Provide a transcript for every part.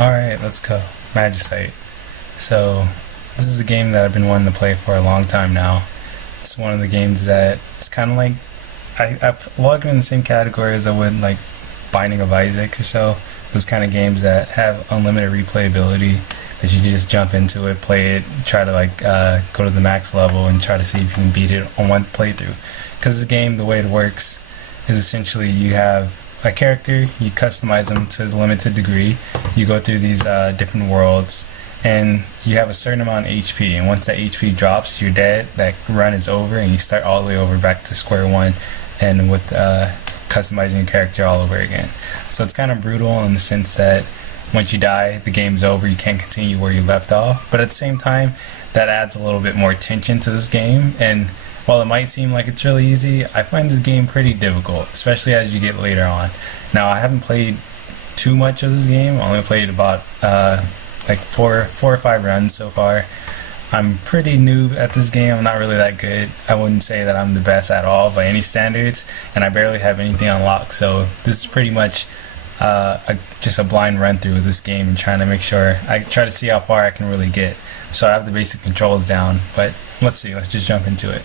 Alright, let's go. Magicite. So, this is a game that I've been wanting to play for a long time now. It's one of the games that it's kind of like I've logged in the same category as I would like Binding of Isaac or so. Those kind of games that have unlimited replayability that you just jump into it, play it, try to go to the max level and try to see if you can beat it on one playthrough. Because this game, the way it works is essentially you have a character, you customize them to the limited degree, you go through these different worlds, and you have a certain amount of HP, and once that HP drops, you're dead, that run is over, and you start all the way over back to square one, and with customizing your character all over again. So it's kind of brutal in the sense that once you die, the game's over, you can't continue where you left off, but at the same time, that adds a little bit more tension to this game, and while it might seem like it's really easy, I find this game pretty difficult, especially as you get later on. Now, I haven't played too much of this game. I only played about like four or five runs so far. I'm pretty new at this game. I'm not really that good. I wouldn't say that I'm the best at all by any standards, and I barely have anything unlocked. So this is pretty much just a blind run through of this game and trying to make sure I try to see how far I can really get. So I have the basic controls down, but let's see. Let's just jump into it.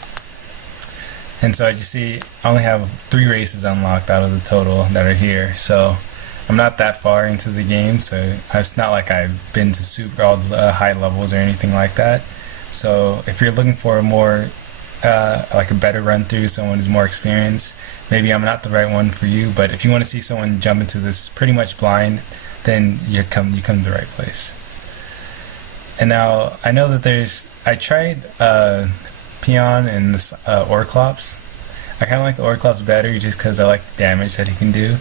And so as you see, I only have 3 races unlocked out of the total that are here. So I'm not that far into the game, so it's not like I've been to super all the high levels or anything like that. So if you're looking for a more like a better run through, someone who's more experienced, maybe I'm not the right one for you. But if you want to see someone jump into this pretty much blind, then you come to the right place. And now I know that I tried Peon and this Orclops. I kind of like the Orclops better just because I like the damage that he can do.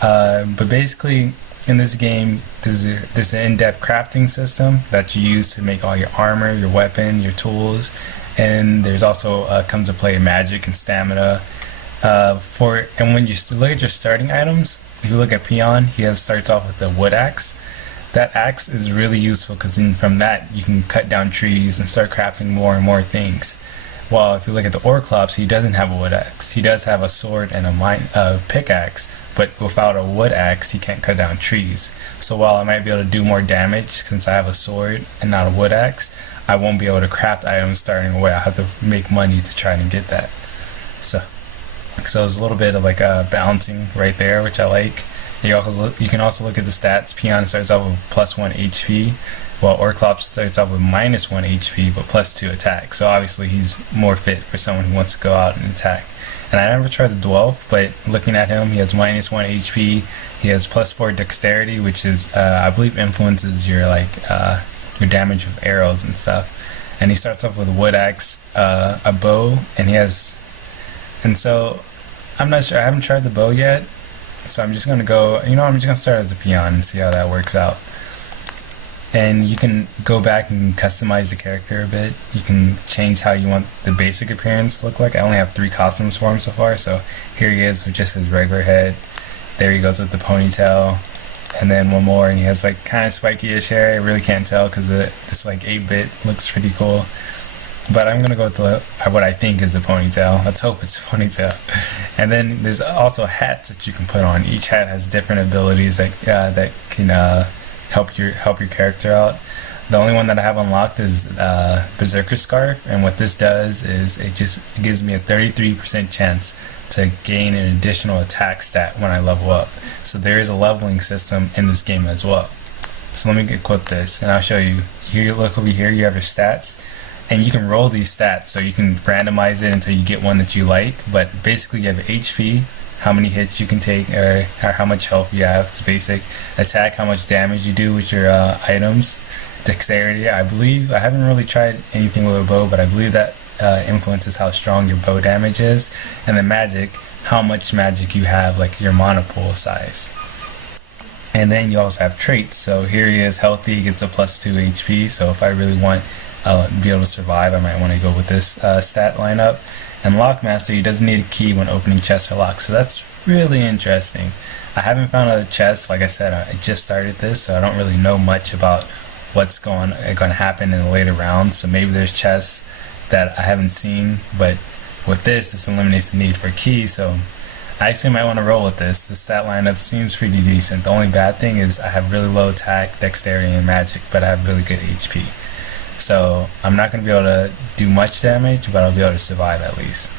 But basically, in this game, there's an in-depth crafting system that you use to make all your armor, your weapon, your tools, and there's also comes to play magic and stamina. And when you look at your starting items, if you look at Peon, he starts off with the wood axe. That axe is really useful because then from that you can cut down trees and start crafting more and more things. While if you look at the Orclops, he doesn't have a wood axe. He does have a sword and a pickaxe, but without a wood axe, he can't cut down trees. So while I might be able to do more damage since I have a sword and not a wood axe, I won't be able to craft items starting away. I have to make money to try and get that. So there's a little bit of like a balancing right there, which I like. You can also look at the stats. Peon starts off with +1 HP, while Orclops starts off with -1 HP but +2 attack. So obviously he's more fit for someone who wants to go out and attack. And I never tried the Dwarf, but looking at him, he has -1 HP. He has +4 Dexterity, which is I believe influences your your damage with arrows and stuff. And he starts off with a wood axe, a bow, and so I'm not sure. I haven't tried the bow yet. So I'm just gonna go, I'm just gonna start as a Peon and see how that works out. And you can go back and customize the character a bit. You can change how you want the basic appearance to look like. I only have 3 costumes for him so far, so here he is with just his regular head. There he goes with the ponytail. And then one more, and he has like kind of spiky-ish hair. I really can't tell because this like 8-bit looks pretty cool. But I'm gonna go with what I think is a ponytail. Let's hope it's a ponytail. And then there's also hats that you can put on. Each hat has different abilities that can help your character out. The only one that I have unlocked is Berserker Scarf, and what this does is it gives me a 33% chance to gain an additional attack stat when I level up. So there is a leveling system in this game as well. So let me equip this, and I'll show you. Here, look over here. You have your stats. And you can roll these stats, so you can randomize it until you get one that you like. But basically, you have HP, how many hits you can take, or how much health you have. It's basic. Attack, how much damage you do with your items. Dexterity, I believe. I haven't really tried anything with a bow, but I believe that influences how strong your bow damage is. And then magic, how much magic you have, like your mana pool size. And then you also have traits. So here he is, healthy, gets a +2 HP. So if I really want be able to survive, I might want to go with this stat lineup. And Lockmaster, he doesn't need a key when opening chests or locks, so that's really interesting. I haven't found a chest. Like I said, I just started this, so I don't really know much about what's going to happen in the later rounds. So maybe there's chests that I haven't seen, but with this eliminates the need for a key. So I actually might want to roll with this. The stat lineup seems pretty decent. The only bad thing is I have really low attack, dexterity, and magic, but I have really good HP. So I'm not going to be able to do much damage, but I'll be able to survive at least.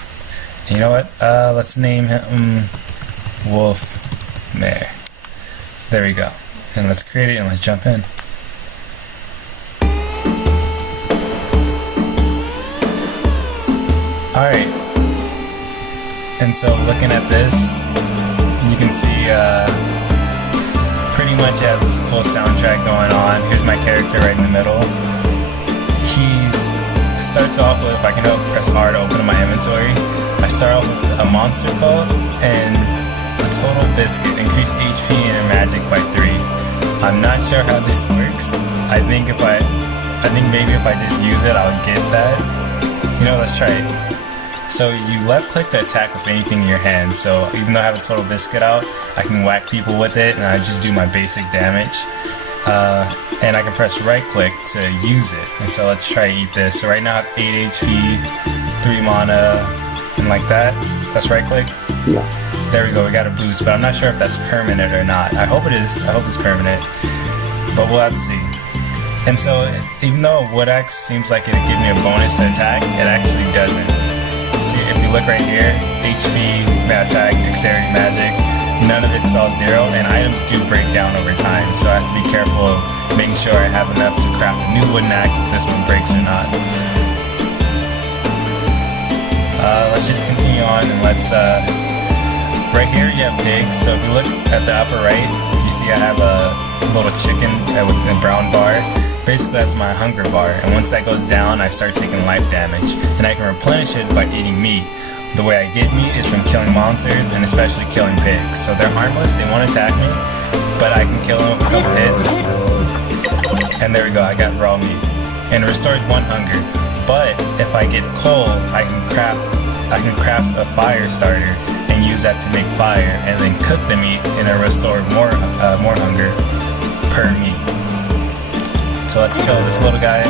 And you know what? Let's name him Wolf Mare. There we go. And let's create it and let's jump in. Alright. And so looking at this, you can see pretty much has this cool soundtrack going on. Here's my character right in the middle. Starts off with, if I can press R to open my inventory, I start off with a monster cult and a total biscuit, increase HP and magic by 3. I'm not sure how this works. I think maybe if I just use it, I'll get that. You know, let's try it. So you left click to attack with anything in your hand. So even though I have a total biscuit out, I can whack people with it and I just do my basic damage. And I can press right click to use it. And so let's try to eat this. So right now I have 8 HP, 3 mana, and like that. Let's right click. There we go, we got a boost, but I'm not sure if that's permanent or not. I hope it is. I hope it's permanent, but we'll have to see. And so even though Wood Axe seems like it'd give me a bonus to attack, it actually doesn't. See, if you look right here, HP, attack, dexterity, magic, none of it's all 0, and items do break down over time, so I have to be careful of making sure I have enough to craft a new wooden axe if this one breaks or not. Let's just continue on and let's, right here you have pigs, so if you look at the upper right, you see I have a little chicken with a brown bar. Basically that's my hunger bar, and once that goes down I start taking life damage, and I can replenish it by eating meat. The way I get meat is from killing monsters, and especially killing pigs. So they're harmless, they won't attack me, but I can kill them with a couple hits. And there we go, I got raw meat. And it restores 1 hunger. But if I get coal, I can craft a fire starter and use that to make fire, and then cook the meat, and it restores more hunger per meat. So let's kill this little guy.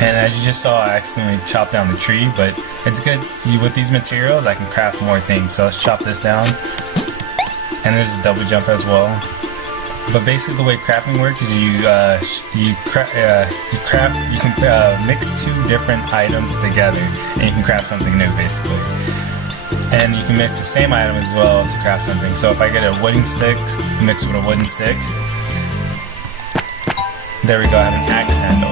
And as you just saw, I accidentally chopped down the tree, but it's good. With these materials, I can craft more things. So let's chop this down. And there's a double jump as well. But basically the way crafting works is you can mix 2 different items together, and you can craft something new, basically. And you can mix the same item as well to craft something. So if I get a wooden stick mixed with a wooden stick, there we go, I have an axe handle.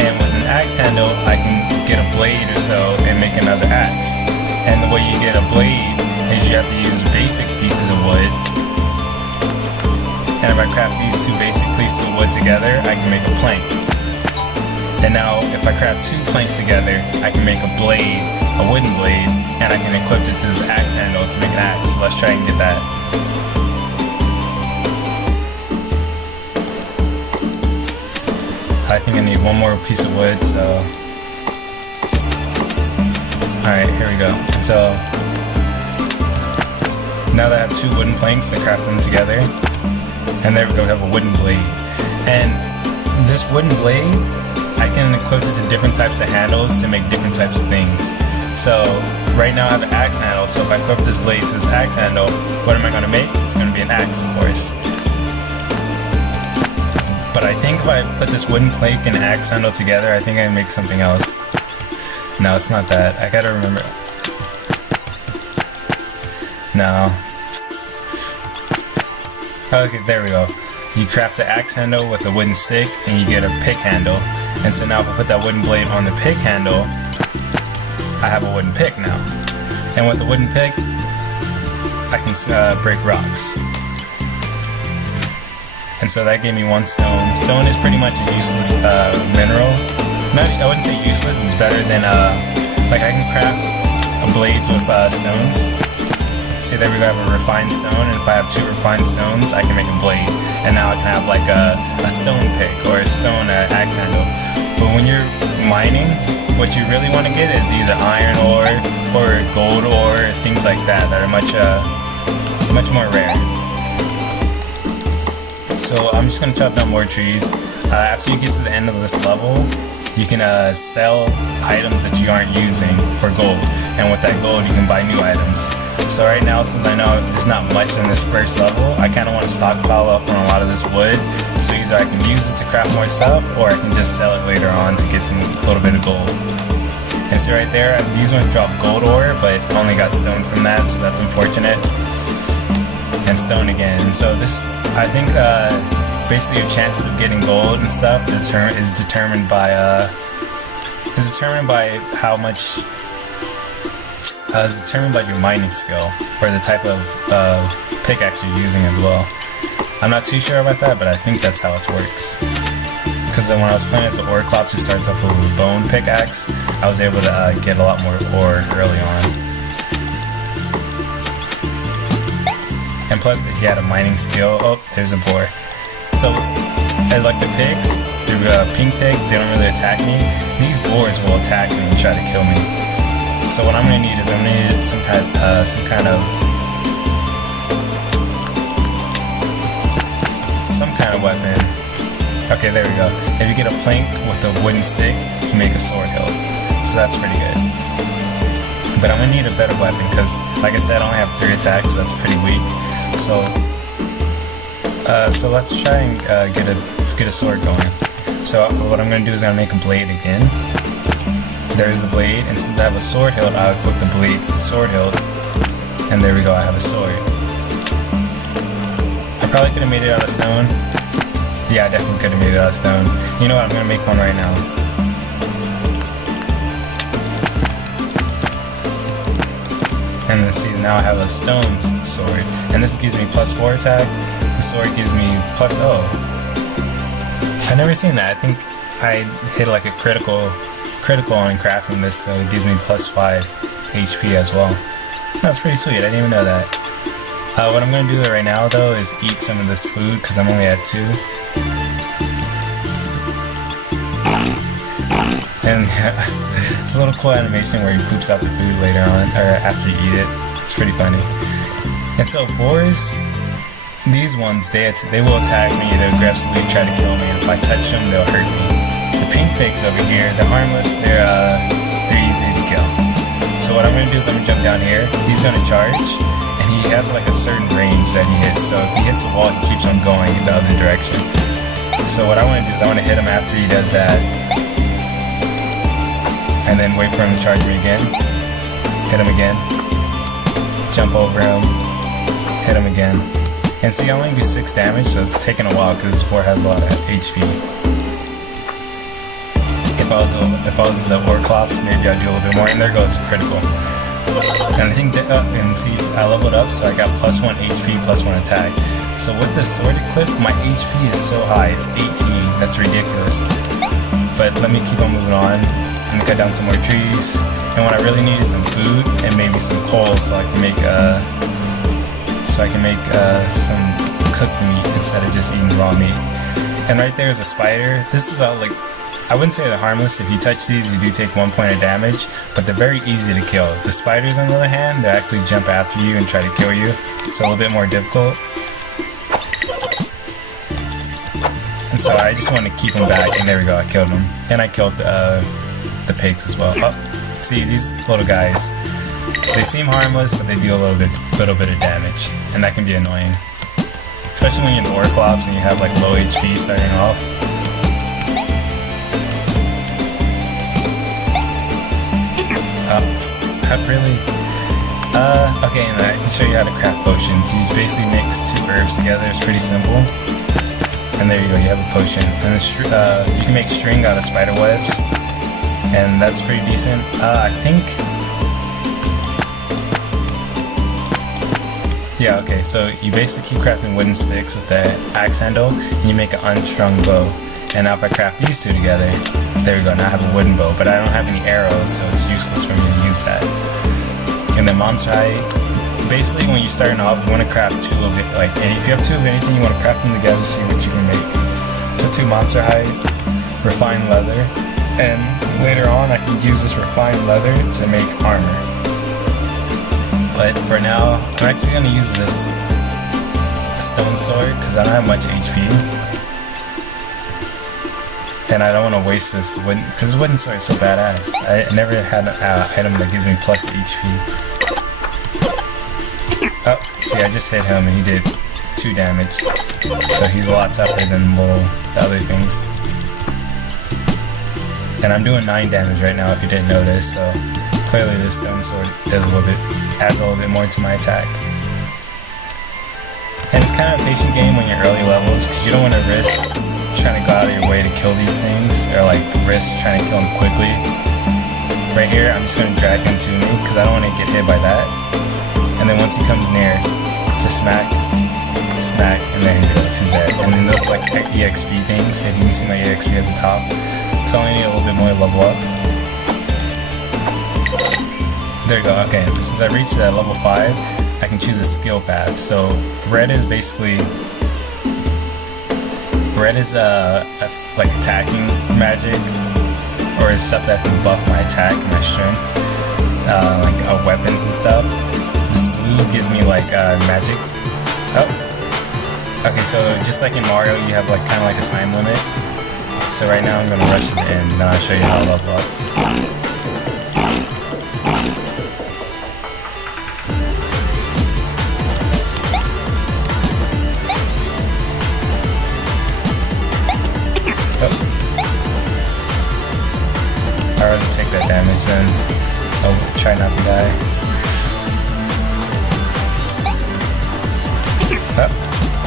And with an axe handle, I can get a blade or so and make another axe. And the way you get a blade is you have to use basic pieces of wood. And if I craft these 2 basic pieces of wood together, I can make a plank. And now, if I craft 2 planks together, I can make a blade, a wooden blade, and I can equip it to this axe handle to make an axe. So let's try and get that. I think I need 1 more piece of wood, so... Alright, here we go. So, now that I have 2 wooden planks, I craft them together. And there we go, we have a wooden blade. And this wooden blade, I can equip it to different types of handles to make different types of things. So, right now I have an axe handle, so if I equip this blade to this axe handle, what am I going to make? It's going to be an axe, of course. But I think if I put this wooden plank and axe handle together, I think I can make something else. No, it's not that. I gotta remember. No. Okay, there we go. You craft the axe handle with a wooden stick, and you get a pick handle. And so now if I put that wooden blade on the pick handle, I have a wooden pick now. And with the wooden pick, I can break rocks. And so that gave me 1 stone. Stone is pretty much a useless mineral. I wouldn't say useless, it's better than, like I can craft blades with stones. See, there we go, I have a refined stone, and if I have 2 refined stones, I can make a blade. And now I can have like a stone pick or a stone axe handle. But when you're mining, what you really want to get is either iron ore or gold ore, things like that are much more rare. So I'm just going to chop down more trees. After you get to the end of this level, you can sell items that you aren't using for gold, and with that gold you can buy new items. So right now, since I know there's not much on this first level, I kind of want to stockpile up on a lot of this wood, so either I can use it to craft more stuff, or I can just sell it later on to get some little bit of gold. And see right there, these ones drop gold ore, but only got stone from that, so that's unfortunate. And stone again. So this, I think, basically your chances of getting gold and stuff is determined by how much. Is determined by your mining skill, or the type of pickaxe you're using as well. I'm not too sure about that, but I think that's how it works. Because when I was playing as the Orclops, who starts off with a bone pickaxe, I was able to get a lot more ore early on. And plus, if you had a mining skill, oh, there's a boar. So, like the pigs, the pink pigs, they don't really attack me. These boars will attack me and try to kill me. So what I'm gonna need is some kind of weapon. Okay, there we go. If you get a plank with a wooden stick, you make a sword hilt. So that's pretty good. But I'm gonna need a better weapon because, like I said, I only have 3 attacks, so that's pretty weak. So let's try and get a sword going. So what I'm gonna do is I'm gonna make a blade again. There's the blade, and since I have a sword hilt, I'll equip the blade to the sword hilt, and there we go, I have a sword. I probably could have made it out of stone. Yeah, I definitely could have made it out of stone. You know what, I'm going to make one right now. And let's see, now I have a stone sword, and this gives me +4 attack. The sword gives me oh. I've never seen that. I think I hit like a critical on crafting this, so it gives me +5 HP as well. That's pretty sweet, I didn't even know that. What I'm going to do right now though is eat some of this food because I'm only at 2. And it's a little cool animation where he poops out the food later on, or after you eat it. It's pretty funny. And so boars, these ones, they will attack me, they'll aggressively try to kill me, and if I touch them, they'll hurt me. The pink pigs over here, they're harmless, they're easy to kill. So what I'm going to do is I'm going to jump down here, he's going to charge, and he has like a certain range that he hits, so if he hits the wall, he keeps on going in the other direction. So what I want to do is I want to hit him after he does that, and then wait for him to charge me again, hit him again, jump over him, hit him again. And see, I only do 6 damage, so it's taking a while because this boar has a lot of HP. If I was the Orclops, maybe I'd do a little bit more. And there goes critical. And I think that, and see, I leveled up, so I got +1 HP, +1 attack. So with the sword equip, my HP is so high, it's 18. That's ridiculous. But let me keep on moving on. I'm gonna cut down some more trees. And what I really need is some food and maybe some coal, so I can make some cooked meat instead of just eating raw meat. And right there is a spider. This is like, I wouldn't say they're harmless. If you touch these, you do take 1 point of damage, but they're very easy to kill. The spiders, on the other hand, they actually jump after you and try to kill you, so a little bit more difficult. And so I just want to keep them back, and there we go, I killed them. And I killed the pigs as well. Oh, see, these little guys, they seem harmless, but they do a little bit of damage, and that can be annoying. Especially when you're in the Orclops and you have like low HP starting off. Really? Okay, and I can show you how to craft potions. You basically mix 2 herbs together, it's pretty simple. And there you go, you have a potion. And you can make string out of spider webs, and that's pretty decent. I think... Yeah, okay, so you basically keep crafting wooden sticks with the axe handle, and you make an unstrung bow. And now if I craft these 2 together, there we go, now I have a wooden bow, but I don't have any arrows, so it's useless for me to use that. And then Magicite, basically when you're starting off, you want to craft 2 of it, like, and if you have 2 of anything, you want to craft them together to see what you can make. So 2 Magicite, refined leather, and later on I can use this refined leather to make armor. But for now, I'm actually going to use this stone sword, because I don't have much HP. And I don't want to waste this wooden, because this wooden sword is so badass. I never had an item that gives me plus HP. Oh, see, I just hit him and he did 2 damage. So he's a lot tougher than the other things. And I'm doing 9 damage right now if you didn't notice, so clearly this stone sword adds a little bit more to my attack. And it's kind of a patient game when you're early levels, because you don't want to risk trying to go out of your way to kill these things, or like risk trying to kill them quickly. Right here, I'm just going to drag him to me, because I don't want to get hit by that. And then once he comes near, just smack, smack, and then he's dead. And then those like EXP things, if you can see my EXP at the top, so I only need a little bit more to level up. There you go, okay, since I reached that level 5, I can choose a skill path. So red is basically, like attacking magic, or stuff that can buff my attack and my strength, like weapons and stuff. This blue gives me like magic. Oh, okay. So just like in Mario, you have like kind of like a time limit. So right now I'm gonna rush to the end, and then I'll show you how to level up. I'd rather take that damage than try not to die.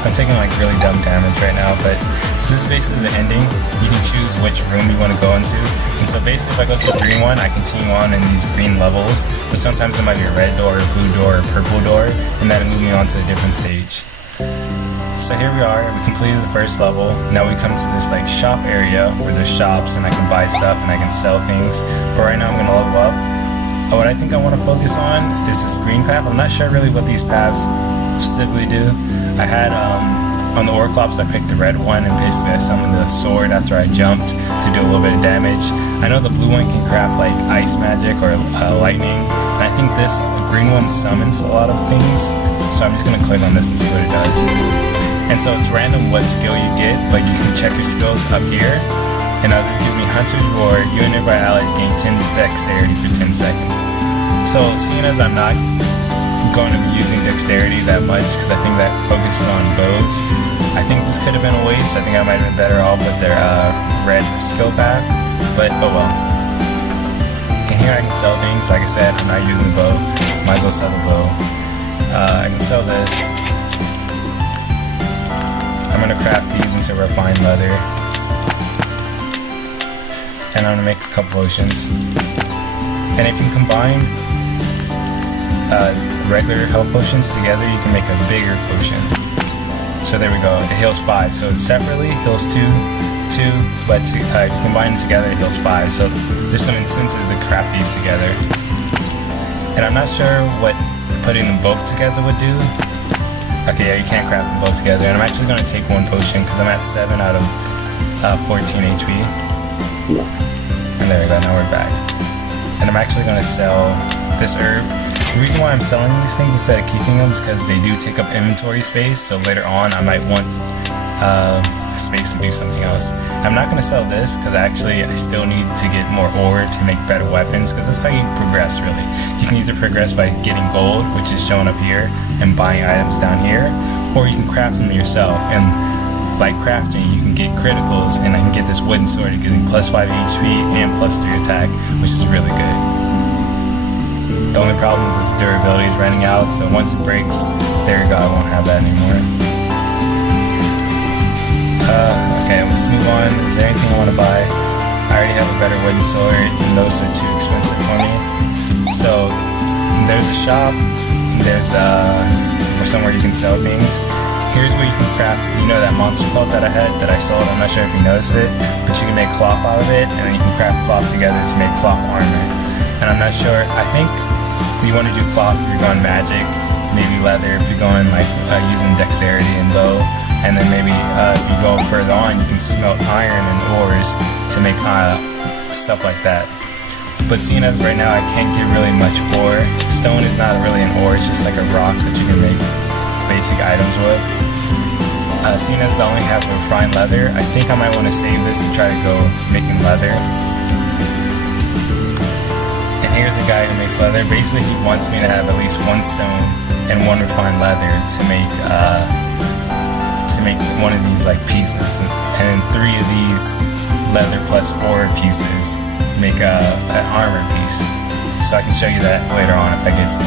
I'm taking like really dumb damage right now, but this is basically the ending. You can choose which room you want to go into. And so basically if I go to the green one, I continue on in these green levels, but sometimes it might be a red door, a blue door, or purple door, and that'll move me on to a different stage. So here we are, we completed the first level. Now we come to this like shop area where there's shops and I can buy stuff and I can sell things. But right now I'm gonna level up. What I think I want to focus on is this green path. I'm not sure really what these paths specifically do. I had on the Orclops I picked the red one, and basically I summoned the sword after I jumped to do a little bit of damage. I know the blue one can craft like ice magic or lightning, and I think this green one summons a lot of things. So I'm just gonna click on this and see what it does. And so it's random what skill you get, but you can check your skills up here. And now this gives me Hunter's Roar. You and nearby allies gain 10 dexterity for 10 seconds. So seeing as I'm not going to be using dexterity that much, because I think that focuses on bows, I think this could have been a waste. I think I might have been better off with their red skill path, but oh well. And here I can sell things. Like I said, I'm not using the bow. Might as well sell the bow. I can sell this. I'm going to craft these into refined leather. And I'm going to make a couple potions. And if you combine regular health potions together, you can make a bigger potion. So there we go, it heals 5. So separately, heals 2, but if you combine them together, it heals 5. So there's some incentive to craft these together. And I'm not sure what putting them both together would do. Okay, yeah, you can't craft them both together. And I'm actually going to take one potion because I'm at 7 out of 14 HP. And there we go, now we're back. And I'm actually going to sell this herb. The reason why I'm selling these things instead of keeping them is because they do take up inventory space, so later on I might want space to do something else. I'm not going to sell this because I still need to get more ore to make better weapons, because that's how you progress really. You can either progress by getting gold, which is shown up here, and buying items down here, or you can craft them yourself. And like crafting, you can get criticals, and I can get this wooden sword to give me plus 5 HP and plus 3 attack, which is really good. The only problem is its durability is running out, so once it breaks, there you go, I won't have that anymore. Okay, let's move on. Is there anything I want to buy? I already have a better wooden sword, and those are too expensive for me. So, there's a shop, there's somewhere you can sell things. Here's where you can craft, you know that monster pelt that I had, that I sold, I'm not sure if you noticed it, but you can make cloth out of it, and then you can craft cloth together to make cloth armor. And I'm not sure, I think you want to do cloth if you're going magic, maybe leather if you're going like using dexterity and bow, and then maybe if you go further on, you can smelt iron and ores to make stuff like that. But seeing as right now I can't get really much ore, stone is not really an ore, it's just like a rock that you can make basic items with. Seeing as I only have refined leather, I think I might want to save this and try to go making leather. And here's the guy who makes leather. Basically, he wants me to have at least 1 stone and 1 refined leather to make one of these like pieces, and then 3 of these leather plus ore pieces make an armor piece. So I can show you that later on if I get to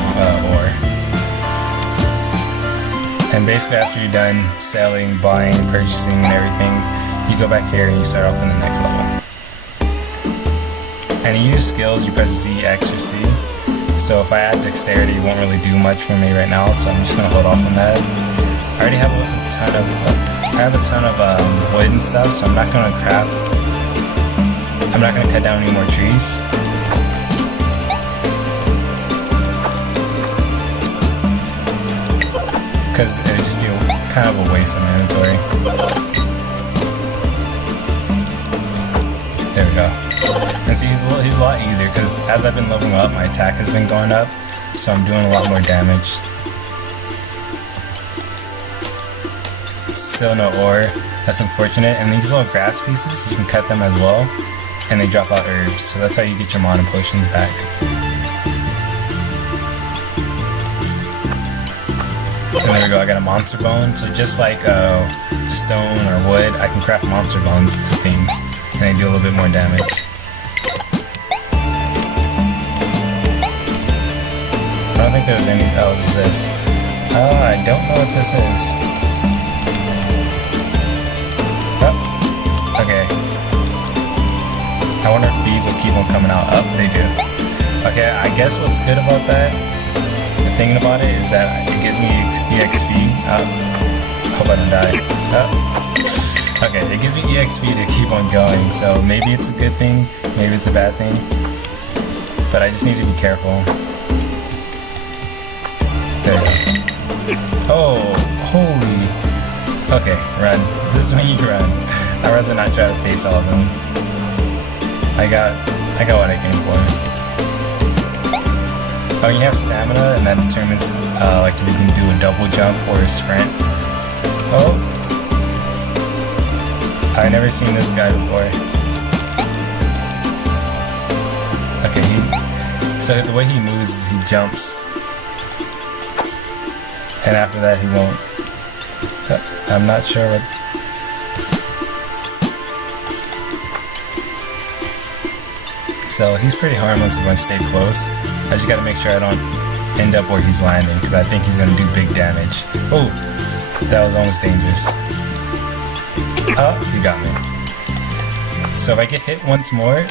ore. And basically after you're done selling, buying, purchasing and everything, you go back here and you start off in the next level. And you use skills, you press Z, X, or C. So if I add dexterity, it won't really do much for me right now, so I'm just going to hold off on that. I already have a ton of wood and stuff, so I'm not going to craft. I'm not going to cut down any more trees. Because it just be kind of a waste of inventory. There we go. And see, he's a lot easier because as I've been leveling up, my attack has been going up, so I'm doing a lot more damage. Still no ore. That's unfortunate. And these little grass pieces, you can cut them as well, and they drop out herbs. So that's how you get your mana potions back. And there we go, I got a monster bone. So just like stone or wood, I can craft monster bones into things, and they do a little bit more damage. I don't think there was any. Oh, it was this. Oh, I don't know what this is. Oh, okay. I wonder if these will keep on coming out. Oh, they do. Okay, I guess what's good about that, thinking about it, is that it gives me EXP. Hope I don't die. Okay, it gives me EXP to keep on going, so maybe it's a good thing, maybe it's a bad thing, but I just need to be careful. There we go. Oh, holy. Okay, run. This is when you run. I'd rather not try to face all of them. I got what I came for. Oh, you have stamina, and that determines like if you can do a double jump or a sprint. Oh, I've never seen this guy before. Okay, so the way he moves is he jumps, and after that he won't. I'm not sure what. So he's pretty harmless if I stay close. I just gotta make sure I don't end up where he's landing, because I think he's gonna do big damage. Oh, that was almost dangerous. Oh, he got me. So if I get hit once more,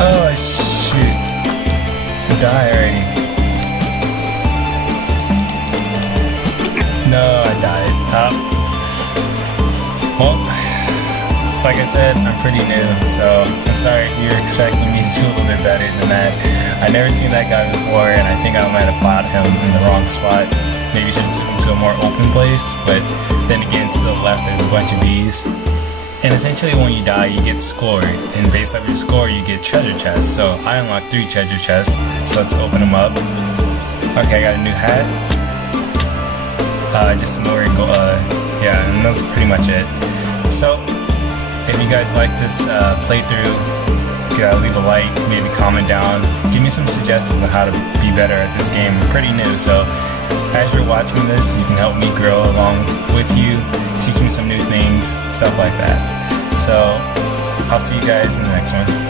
oh shoot, die already. No, I died. Well, like I said, I'm pretty new, so I'm sorry if you're expecting me to do a little bit better than that. I've never seen that guy before, and I think I might have bought him in the wrong spot. Maybe should have took him to a more open place, but then again, to the left there's a bunch of bees. And essentially when you die, you get scored, and based off your score, you get treasure chests. So I unlocked 3 treasure chests, so let's open them up. Okay, I got a new hat. Just some more, yeah, and those are pretty much it. So, if you guys like this playthrough, leave a like, maybe comment down, give me some suggestions on how to be better at this game. I'm pretty new, so as you're watching this, you can help me grow along with you, teach me some new things, stuff like that. So, I'll see you guys in the next one.